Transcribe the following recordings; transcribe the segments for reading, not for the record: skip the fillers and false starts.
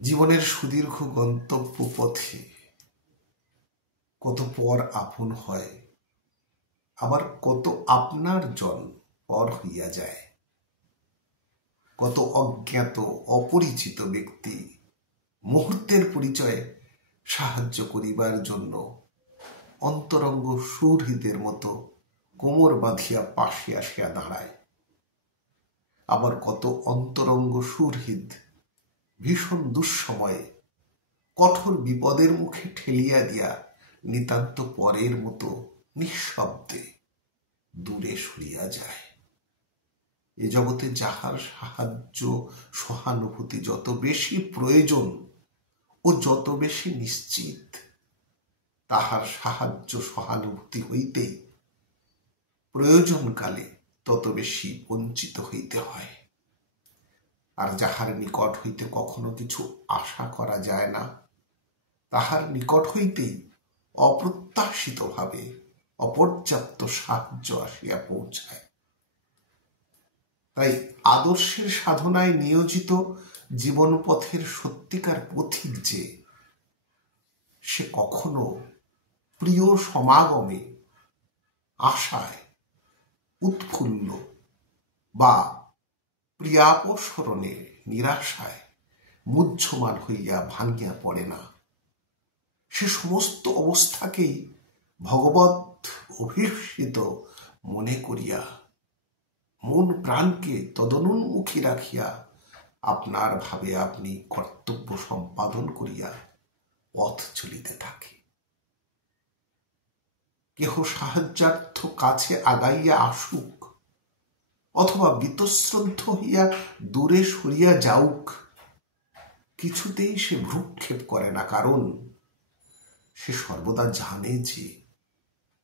জীবনের সুদীর্ঘ গন্তব্য পথে কত পর আপন হয়, আবার কত আপনার জন পর হইয়া যায়। কত অজ্ঞাত অপরিচিত ব্যক্তি মুহূর্তের পরিচয়ে সাহায্য করিবার জন্য অন্তরঙ্গ সুহৃদের মতো কোমর বাঁধিয়া পাশে আসিয়া দাঁড়ায়। আবার কত অন্তরঙ্গ সুহৃদ ভীষণ দুঃসময়ে কঠোর বিপদের মুখে ঠেলিয়া দিয়া নিতান্ত পরের মতো নিঃশব্দে দূরে সরিয়া যায়। এ জগতে যাহার সাহায্য সহানুভূতি যত বেশি প্রয়োজন ও যত বেশি নিশ্চিত, তাহার সাহায্য সহানুভূতি হইতেই প্রয়োজনকালে তত বেশি বঞ্চিত হইতে হয়। আর যাহার নিকট হইতে কখনো কিছু আশা করা যায় না, তাহার নিকট হইতেই অপ্রত্যাশিতভাবে অপর্যাপ্ত সাহায্য আসিয়া পৌঁছায়। তাই আদর্শের সাধনায় নিয়োজিত জীবন পথের সত্যিকার পথিক যে, সে কখনো প্রিয় সমাগমে আশায় উৎফুল্ল বা প্রিয়াপসরণে নিরাশায় মুহ্যমান হইয়া ভাঙিয়া পড়ে না। সে সমস্ত অবস্থাকেই ভগবৎ অভিষিত মনে করিয়া মন প্রাণকে তদনুন্মুখী রাখিয়া আপনার ভাবে আপনি কর্তব্য সম্পাদন করিয়া পথ চলিতে থাকে। কেহ সাহায্যার্থ কাছে আগাইয়া আসুক অথবা বীতশ্রদ্ধ হইয়া দূরে সরিয়া যাউক, কিছুতেই সে ভ্রুক্ষেপ করে না, কারণ সে সর্বদা জানে যে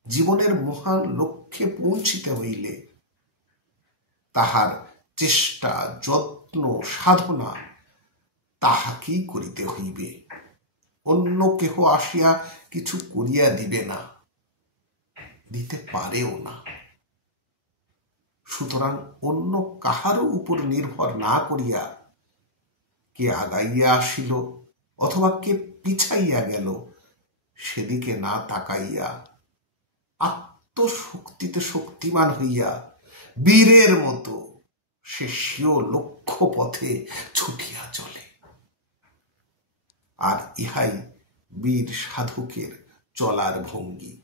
জীবনের মহান লক্ষ্যে পৌঁছিতে হইলে তাহার চেষ্টা, যত্ন, সাধনা তাহাকেই করিতে হইবে। অন্য কেহ আসিয়া কিছু করিয়া দিবে না, দিতে পারেও না। সুতরাং অন্য কাহারও উপর নির্ভর না করিয়া কে আগাইয়া আসিল অথবা কে পিছাইয়া গেল সেদিকে না তাকাইয়া আত্মশক্তিতে শক্তিমান হইয়া বীরের মতো সে স্বীয় লক্ষ্য পথে ছুটিয়া চলে। আর ইহাই বীর সাধকের চলার ভঙ্গি।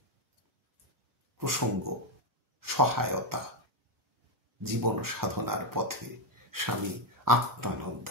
প্রসঙ্গ সহায়তা জীবন সাধনার পথে স্বামী আত্মানন্দ।